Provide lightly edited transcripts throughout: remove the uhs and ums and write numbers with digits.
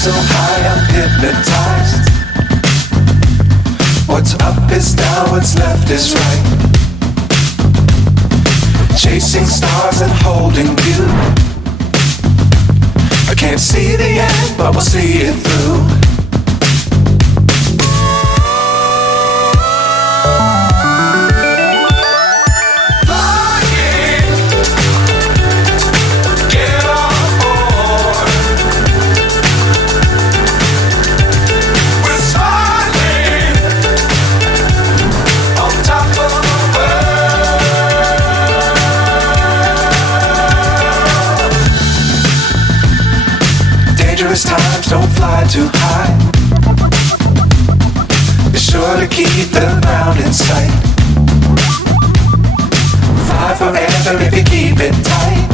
so high, I'm hypnotized. What's up is down, what's left is right. Chasing stars and holding you. I can't see the end, but we'll see it through. Dangerous times, don't fly too high. Be sure to keep the ground in sight. Fly forever if you keep it tight.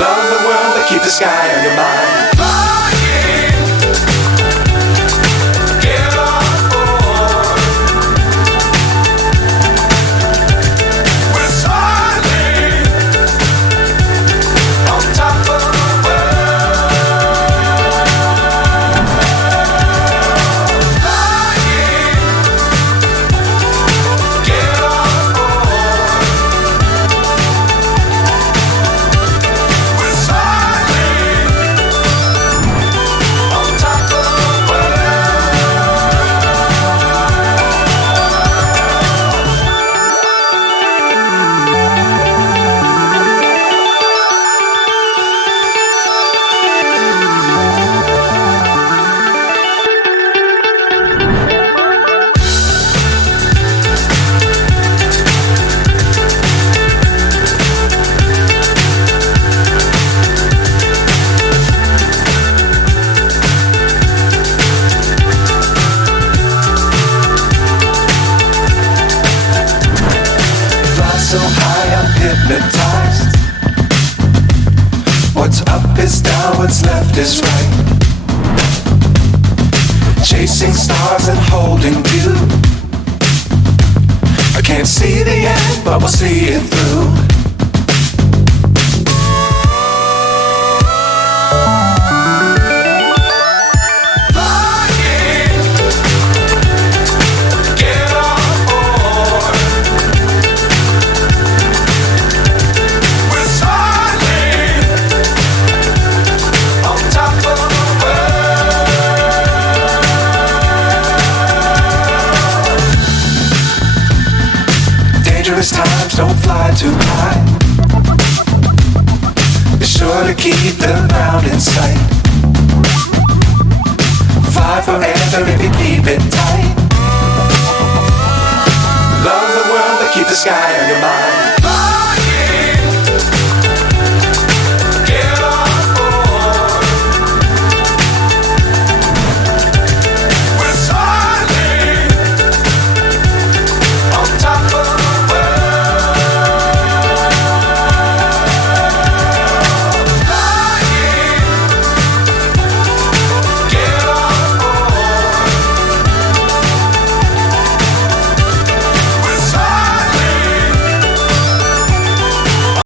Love the world, but keep the sky on your mind. So high, I'm hypnotized. What's up is down, what's left is right. Chasing stars and holding you. I can't see the end, but we'll see it through. Dangerous times, don't fly too high. Be sure to keep the ground in sight. Fly forever if you keep it tight. Love the world, but keep the sky on your mind.